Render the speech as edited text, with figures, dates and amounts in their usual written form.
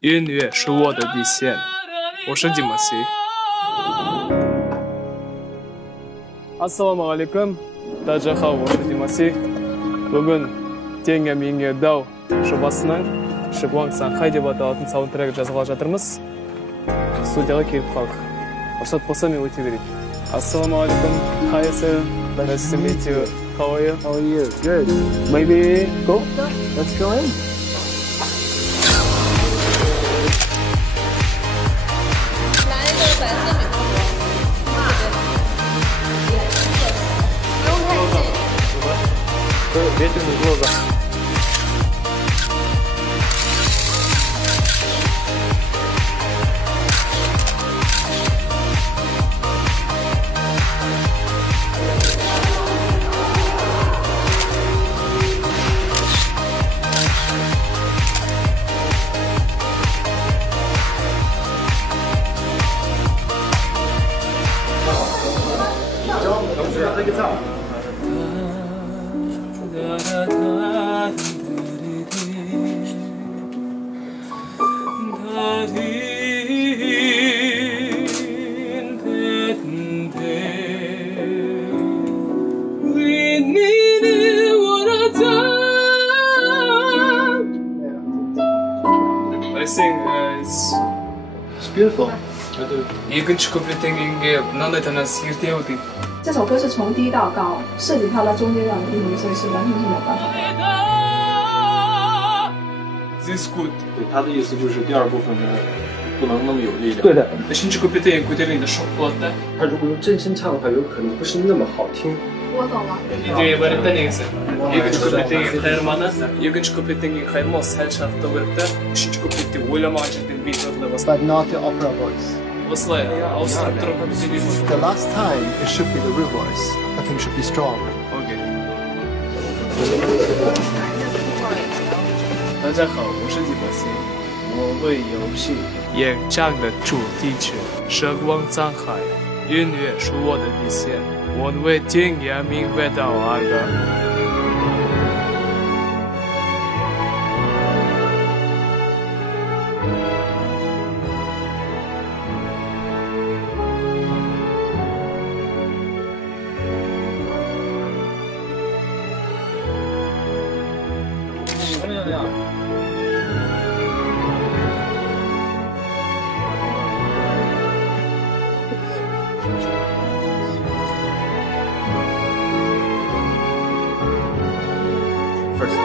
音乐是我的底线，我是蒂莫西。Assalomu alaykum，大家好，我是蒂莫西。Bugun Tenga menga dao jobasining Shigwang Sanxay deb atalgan soundtrack жазып жатырмыз. Студияга келип калдык. Рұқсат болса мен өте берейін. Assalamu alaikum. Hi sir. Nice to meet you. How are you? How are you? Good. Maybe go? Let's go in. I think It's beautiful. 이근처 컴퓨팅 게 나한테 단어스 일대어디. 这首歌是从低到高，涉及它的中间这样的音律，所以是完全是没有办法。This good. 对，他的意思就是第二部分呢，不能那么有力量。对的， 이근처 컴퓨팅 고대리는 쇼크였다. 他如果用真心唱的话，有可能不是那么好听。我懂了。 이제 말했던 얘기지. 이근처 컴퓨팅 хайрмана, 이근처 컴퓨팅 хайрмос 살чафта 그랬다. 이근처 컴퓨팅 ойламаган жерден бит орнына бас. but not the opera voice. Осылай ауыстырып тұрып сөйлеймін. The last time it should be the real voice. I think it should be strong. Okay. 大家好，我是蒂莫西，我为游戏演唱的主题曲《时光沧海》，音乐是我的底线，我为天涯明月到阿哥。First.